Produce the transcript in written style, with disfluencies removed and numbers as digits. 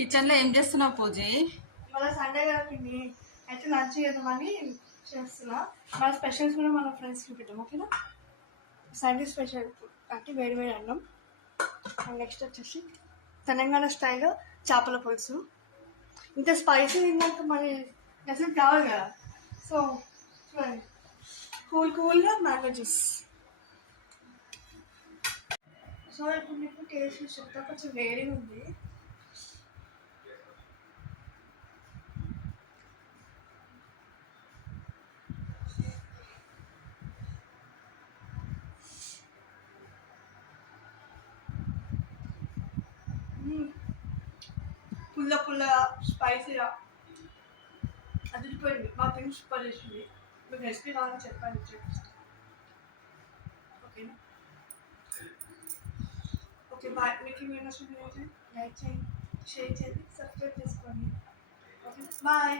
Kitchen లో ఏం చేస్తున్నావు పూజీ? మళ్ళీ సండే కదా పిన్ని, అయితే లంచ్ చేద్దామని చేస్తున్నా. మన స్పెషల్స్ కూడా మన ఫ్రెండ్స్ చూపిద్దాం, ఓకేనా? సండే స్పెషల్ అంటే వేడి వేడి అన్నం, నెక్స్ట్ వచ్చేసి తెలంగాణ స్టైల్లో చేపల పులుసు. ఇంత స్పైసీ తిన్నాక మరి అసలు కావాలి కదా, సో చూడండి, కూల్గా మ్యాంగో జ్యూస్. సో ఇప్పుడు మీకు టేస్ట్ చెప్తా, కొంచెం వేడిగా ఉంది. పుల్ల స్పైసీగా అదిరిపోయింది. మా ఫ్రెండ్స్ సూపర్ చేసింది. మీకు రెసిపీ కావాలని చెప్పండి, చూపిస్తాను, ఓకేనా? Okay bye. మీకు మీ నచ్చినట్లయితే లైక్ చేయండి, షేర్ చేయండి, సబ్స్క్రైబ్ చేసుకోండి, ఓకే బాయ్.